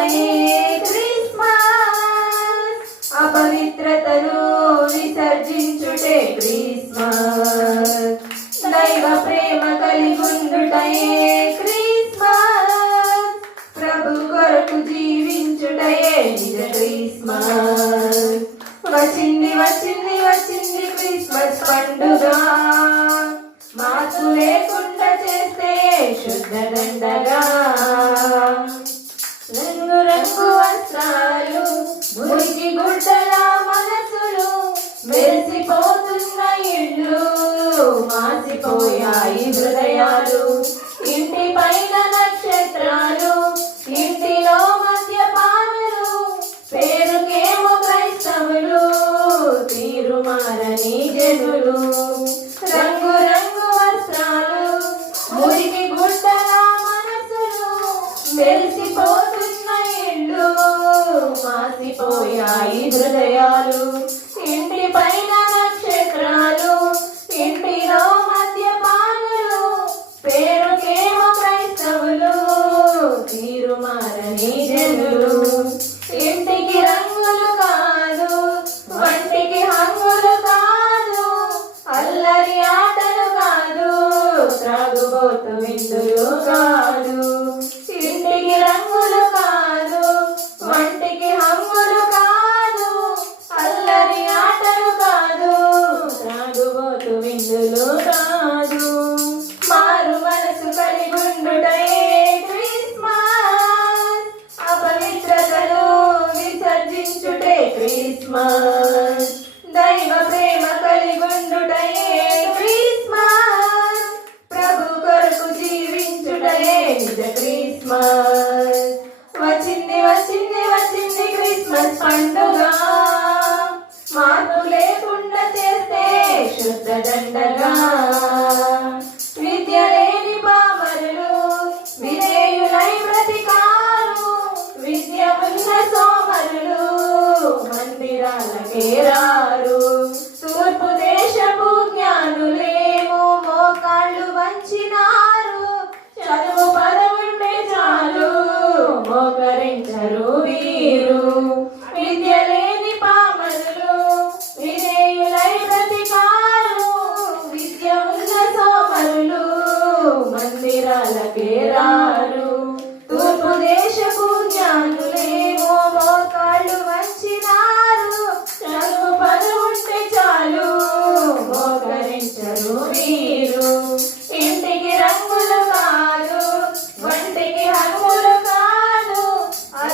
విసర్జించుటయే Christmas, అపవిత్రతను విసర్జించుటే Christmas, దైవ ప్రేమ కలిగుండుటయే Christmas, ప్రభు కొరకు జీవించుటయే నిజ క్రిస్మస్. వచ్చింది వచ్చింది వచ్చింది క్రిస్మస్ పండుగ, మార్పు లేకుండా చేస్తే శుద్ధ దండగా. రంగు రంగు వస్త్రాలు, మురికి గుడ్డల మనసులు, మెరిసిపోతున్న ఇళ్ళు, మాసిపోయాయి హృదయాలు. ఇంటి పైన నక్షత్రాలు, ఇంటిలో మద్యపానులు, పేరుకేమో క్రైస్తవులు, తీరు మారని జనులు. రంగు రంగు వస్త్రాలు, మురికి గుడ్డల మనసులు, మెరిసిపోతున్న ఇళ్ళు, మాసిపోయాయి హృదయాలు. ఇంటి పైన నక్షత్రాలు, ఇంటిలో మద్యపానులు, పేరుకేమో క్రైస్తవులు, తీరు మారని జనులు. ఇంటికి రంగులు కాదు, వంటికి హంగులు కాదు, అల్లరి ఆటలు కాదు, త్రాగుబోతు విందులు కాదు. ఇంటికి రంగులు కాదు, వంటికి హంగులు కాదు, అల్లరి ఆటలు కాదు, త్రాగుబోతు విందులు కాదు. మారు మనసు కలిగుండుటయే క్రిస్మస్, అపవిత్రతను విసర్జించుటే క్రిస్మస్, దైవ ప్రేమ కలిగుండుటయే క్రిస్మస్, ప్రభు కొరకు జీవించుటయే నిజ క్రిస్మస్. వచ్చింది వచ్చింది వచ్చింది క్రిస్మస్ పండుగ, మార్పు లేకుండా చేస్తే శుద్ధ దండగా. విద్య లేని పామరులు విధేయులై బ్రతికారు, విద్య ఉన్న సోమరులు మందిరాలకే రారు. తూర్పు దేశపు జ్ఞానులేమో మోకాళ్ళు వంచినారు, చదువు పదవుంటే చాలు మోకరించరు వీరు.